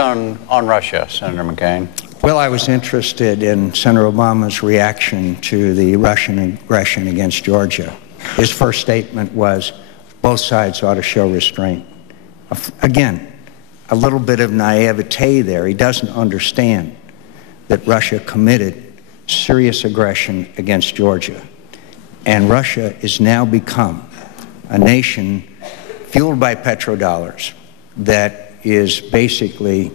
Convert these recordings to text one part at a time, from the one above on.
On Russia, Senator McCain. Well, I was interested in Senator Obama's reaction to the Russian aggression against Georgia. His first statement was, both sides ought to show restraint. Again, a little bit of naivete there. He doesn't understand that Russia committed serious aggression against Georgia. And Russia has now become a nation fueled by petrodollars that is basically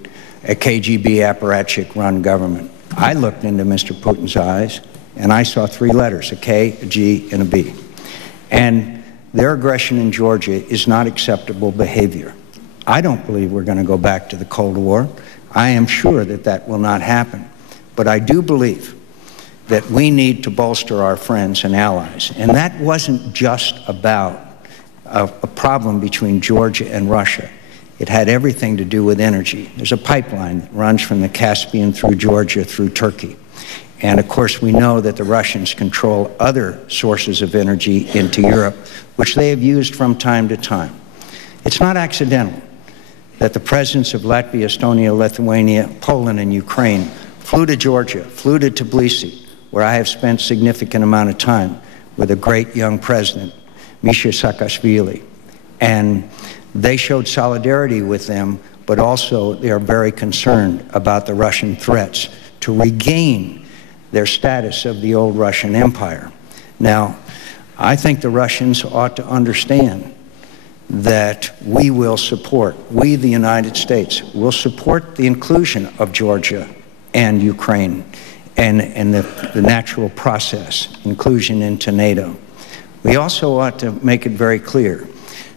a KGB apparatchik-run government. I looked into Mr. Putin's eyes, and I saw three letters, a K, a G, and a B. And their aggression in Georgia is not acceptable behavior. I don't believe we're going to go back to the Cold War. I am sure that that will not happen. But I do believe that we need to bolster our friends and allies. And that wasn't just about a problem between Georgia and Russia. It had everything to do with energy. There's a pipeline that runs from the Caspian through Georgia through Turkey. And of course, we know that the Russians control other sources of energy into Europe, which they have used from time to time. It's not accidental that the presidents of Latvia, Estonia, Lithuania, Poland, and Ukraine flew to Georgia, flew to Tbilisi, where I have spent a significant amount of time with a great young president, Misha Saakashvili. And they showed solidarity with them, but also they are very concerned about the Russian threats to regain their status of the old Russian Empire. Now, I think the Russians ought to understand that we will support, we the United States, will support the inclusion of Georgia and Ukraine and the natural process, inclusion into NATO. We also ought to make it very clear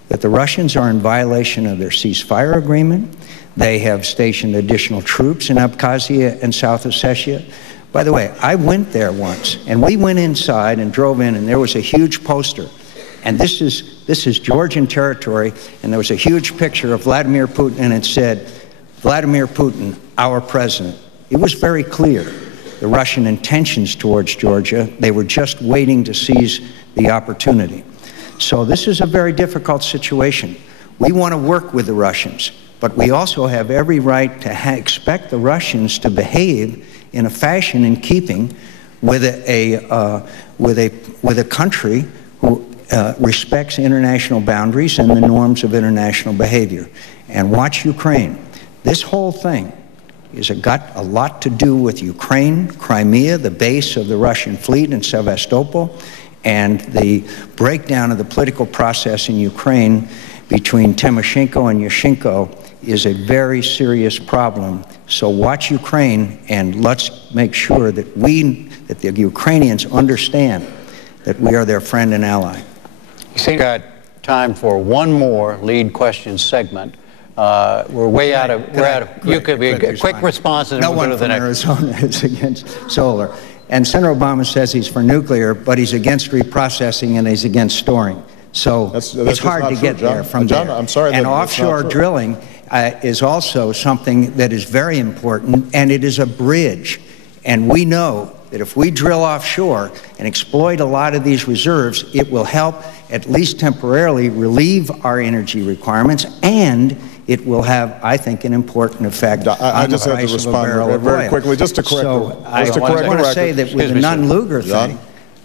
that the Russians are in violation of their ceasefire agreement. They have stationed additional troops in Abkhazia and South Ossetia. By the way, I went there once, and we went inside and drove in, and there was a huge poster. And this is Georgian territory, and there was a huge picture of Vladimir Putin, and it said, Vladimir Putin, our president. It was very clear the Russian intentions towards Georgia. They were just waiting to seize the opportunity. So this is a very difficult situation. We want to work with the Russians, but we also have every right to expect the Russians to behave in a fashion in keeping with a country who respects international boundaries and the norms of international behavior. And watch Ukraine. This whole thing has got a lot to do with Ukraine, Crimea, the base of the Russian fleet in Sevastopol, and the breakdown of the political process in Ukraine between Tymoshenko and Yushchenko is a very serious problem. So watch Ukraine, and let's make sure that the Ukrainians understand that we are their friend and ally. We've got time for one more lead question segment. We're way out of. You could be a quick response, and no we'll one go to the from next. Arizona is against solar. And Senator Obama says he's for nuclear, but he's against reprocessing and he's against storing. So it's hard to get there from there. I'm sorry. And offshore drilling is also something that is very important, and it is a bridge. And we know that if we drill offshore and exploit a lot of these reserves, it will help, at least temporarily, relieve our energy requirements, and it will have, I think, an important effect on the price of a barrel of oil. Very quickly, just to correct I want to say that with the Nunn-Lugar thing,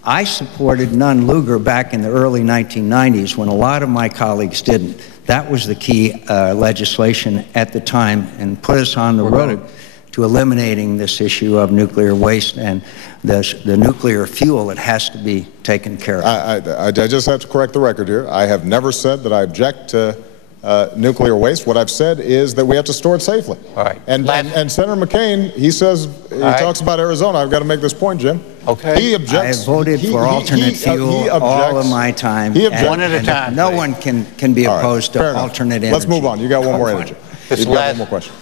I supported Nunn-Lugar back in the early 1990s when a lot of my colleagues didn't. That was the key legislation at the time and put us on the road to eliminating this issue of nuclear waste and the nuclear fuel that has to be taken care of. I just have to correct the record here. I have never said that I object to nuclear waste. What I've said is that we have to store it safely. All right. And Senator McCain, he says, he talks about Arizona. I've got to make this point, Jim. Okay. He objects. I have voted for alternate fuel all of my time. One at a time. No one can be opposed to alternate energy. Let's move on. You got one more energy. You got one more question.